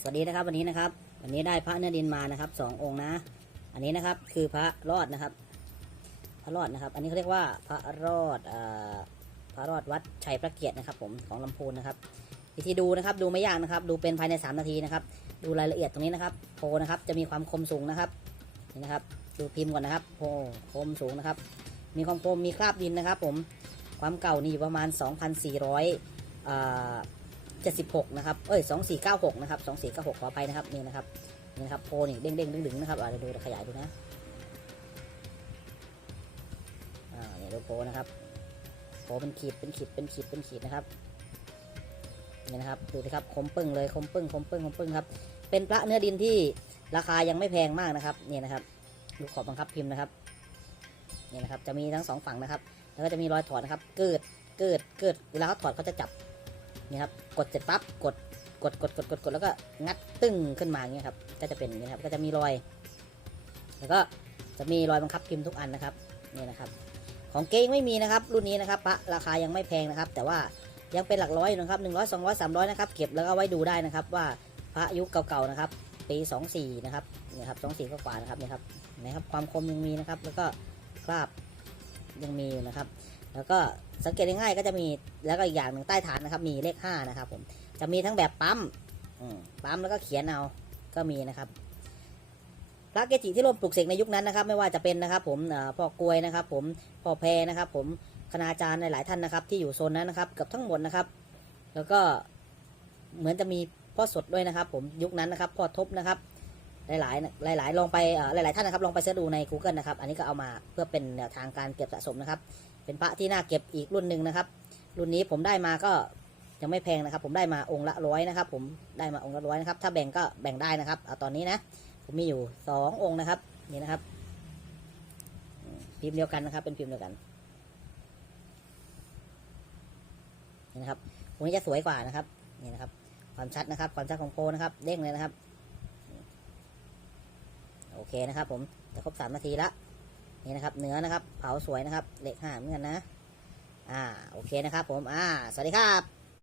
สวัสดีนะครับวันนี้นะครับ วันนี้ได้พระเนื้อดินมานะครับสององค์นะ อันนี้นะครับคือพระรอดนะครับ พระรอดนะครับ อันนี้เขาเรียกว่าพระรอดอพระรอดวัดชัยพระเกียรตินะครับ ผมของลำพูนนะครับ วิธีดูนะครับดูไม่ยากนะครับ ดูเป็นภายใน 3 นาทีนะครับ ดูรายละเอียดตรงนี้นะครับโพนะครับจะมีความคมสูงนะครับนี่นะครับดูพิมพ์ก่อนนะครับโพคมสูงนะครับ มีความคมมีคราบดินนะครับ ผมความเก่านี่อยู่ประมาณ 2,400อ่า 76นะครับเอ้ย2496นะครับ2496ขออภัยนะครับนี่นะครับนี่นะครับโพนี่เด้งๆดึงๆนะครับอ่าดูขยายดูนะอ่าเนี่ยดูโพนะครับโพเป็นขีดเป็นขีดเป็นขีดเป็นขีดนะครับนี่นะครับดูสิครับคมปึ้งเลยคมปึ้งคมปึ้งคมปึ้งครับเป็นพระเนื้อดินที่ราคายังไม่แพงมากนะครับนี่นะครับดูขอบบังคับพิมพ์นะครับนี่นะครับจะมีทั้งสองฝั่งนะครับ แล้วก็จะมีรอยถอดนะครับ เกิดเกิดเกิดเวลาเขาถอดเขาจะจับ นี่ครับ กดเสร็จปั๊บ กด กด กด กด กด กด แล้วก็งัดตึ้งขึ้นมาอย่างเงี้ยครับ ก็จะเป็นอย่างนี้ครับ ก็จะมีรอย แล้วก็จะมีรอยบังคับพิมพ์ทุกอันนะครับ นี่นะครับ ของเก้งไม่มีนะครับ รุ่นนี้นะครับพระราคายังไม่แพงนะครับ แต่ว่ายังเป็นหลักร้อยอยู่นะครับหนึ่งร้อยสองร้อยสามร้อยนะครับ เก็บแล้วก็ไว้ดูได้นะครับ ว่าพระยุคเก่าๆนะครับ ปีสองสี่นะครับ นี่ครับสองสี่ก็กว่านะครับนี่ครับ นะครับ ความคมยังมีนะครับ แล้วก็คราบยังมีนะครับ แล้วก็สังเกตง่ายๆก็จะมีแล้วก็อีกอย่างหนึ่งใต้ฐานนะครับ มีเลขห้านะครับผมจะมีทั้งแบบปั๊มปั๊มแล้วก็เขียนเอาก็มีนะครับพระเกจิที่ร่วมปลูกเสกในยุคนั้นนะครับ ไม่ว่าจะเป็นนะครับผมพ่อกลวยนะครับ ผมพ่อแพรนะครับ ผมคณาจารย์หลายท่านนะครับ ที่อยู่โซนนั้นนะครับเกือบทั้งหมดนะครับ แล้วก็เหมือนจะมีพ่อสดด้วยนะครับ ผมยุคนั้นนะครับพ่อทบนะครับ หลายๆ หลาย ๆ ลองไปหลาย ๆ ท่านนะครับลองไปเสิร์ชดูใน Google นะครับ อันนี้ก็เอามาเพื่อเป็นแนวทางการเก็บสะสมนะครับ เป็นพระที่น่าเก็บอีกรุ่นหนึ่งนะครับ รุ่นนี้ผมได้มาก็ยังไม่แพงนะครับ ผมได้มาองค์ละร้อยนะครับ ผมได้มาองค์ละร้อยนะครับ ถ้าแบ่งก็แบ่งได้นะครับเอาตอนนี้นะ ผมมีอยู่สององค์นะครับ นี่นะครับ พิมพ์เดียวกันนะครับ เป็นพิมพ์เดียวกันนี่นะครับตรงนี้จะสวยกว่านะครับ นี่นะครับ ความชัดนะครับ ความชัดของโพนะครับ เด้งเลยนะครับ โอเคนะครับ ผมจะครบสามนาทีละ นี่นะครับ เนื้อนะครับ เผาสวยนะครับเหล็กห่าเหมือนกันนะ อ่า โอเคนะครับผม อ่า สวัสดีครับ